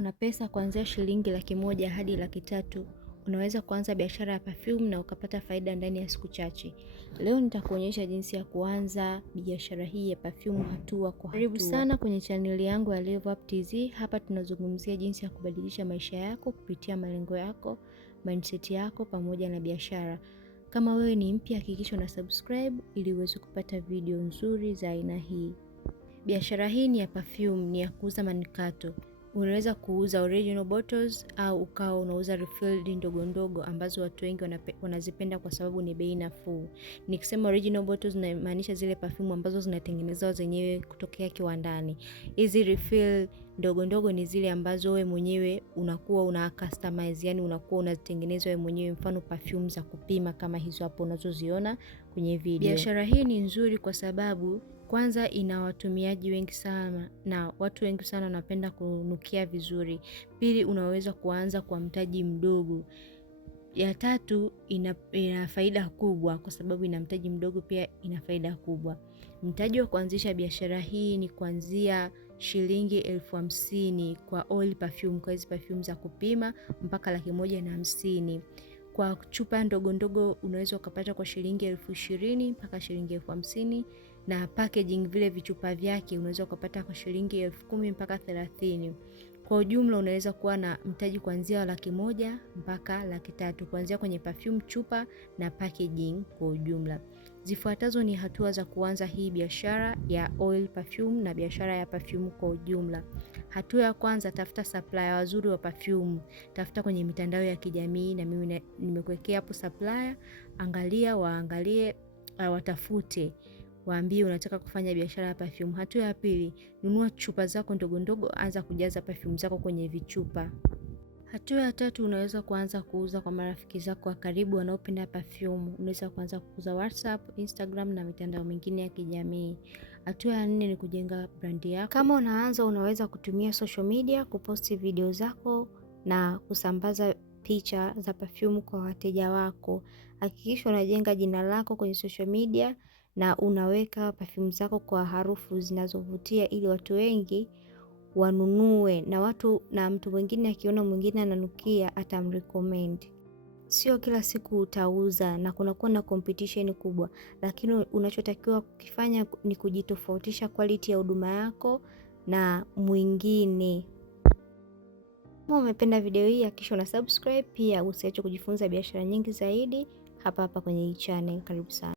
una pesa kuanzia shilingi 100,000 hadi 300,000, unaweza kuanza biashara ya perfume na ukapata faida ndani ya siku chache. Leo nitakuonyesha jinsi ya kuanza biashara hii ya perfume hatua kwa hatua. Karibu sana kwenye channel yangu ya Level Up TZ. Hapa tunazungumzia jinsi ya kubadilisha maisha yako kupitia malengo yako, mindset yako pamoja na biashara. Kama wewe ni mpya, hakikisha una subscribe ili uweze kupata video nzuri za aina hii. Biashara hii ni ya perfume, ni ya kuuza manukato. Unaweza kuuza original bottles au ukawa unauza refilled ndogo ndogo ambazo watu wengi wanazipenda kwa sababu ni bei nafuu. Nikisema original bottles inamaanisha zile perfume ambazo zinatengenezwa zenyewe kutokea kiwandani. Hizi refill ndogo ndogo ni zile ambazo wewe mwenyewe unakuwa una customize, yani unakuwa unazitengeneza wewe mwenyewe, mfano perfume za kupima kama hizo hapo unazoziona kwenye video. Biashara hii ni nzuri kwa sababu kwanza ina watumiaji wengi sana na watu wengi sana wanapenda kunukia vizuri. Pili, unaweza kuanza kwa mtaji mdogo. Ya tatu, ina faida kubwa kwa sababu ina mtaji mdogo, pia ina faida kubwa. Mtaji wa kuanzisha biashara hii ni kuanzia shilingi 50,000 kwa oil perfume, kwa hizo perfume za kupima, mpaka 150,000. Kwa chupa ndogo ndogo unaweza ukapata kwa shilingi 20,000 mpaka shilingi 50,000, na packaging vile vichupa vyake unaweza ukapata kwa shilingi 10,000 mpaka 30,000. Kwa ujumla unaweza kuwa na mtaji kuanzia 100,000 mpaka 300,000 kuanzia kwenye perfume, chupa na packaging kwa ujumla. Zifuatazo ni hatua za kuanza hii biashara ya oil perfume na biashara ya perfume kwa ujumla. Hatua ya kwanza, tafuta supplier wazuri wa perfume. Tafuta kwenye mitandao ya kijamii, na mimi nimekuwekea hapo supplier. Angalia, waangalie, watafute, waambie unataka kufanya biashara ya perfume. Hatua ya pili, nunua chupa zako ndogo ndogo, anza kujaza perfume zako kwenye vichupa. Hatua ya tatu, unaweza kuanza kuuza kwa marafiki zako wa karibu wanaopenda perfume. Unaweza kuanza kuuza WhatsApp, Instagram na mitandao mingine ya kijamii. Hatua ya 4 ni kujenga brand yako. Kama unaanza, unaweza kutumia social media kuposti video zako na kusambaza picha za perfume kwa wateja wako. Hakikisha unajenga jina lako kwenye social media na unaweka perfume zako kwa harufu zinazovutia ili watu wengi wanunue, na mtu mwingine akiona mwingine ananukia atamrecommend. Sio kila siku utauza na kunakuwa na competition kubwa, lakini unachotakiwa kukifanya ni kujitofautisha quality ya huduma yako na mwingine. Kama umependa video hii, hakikisha una subscribe, pia usiache kujifunza biashara nyingi zaidi hapa hapa kwenye hii channel. Karibu sana.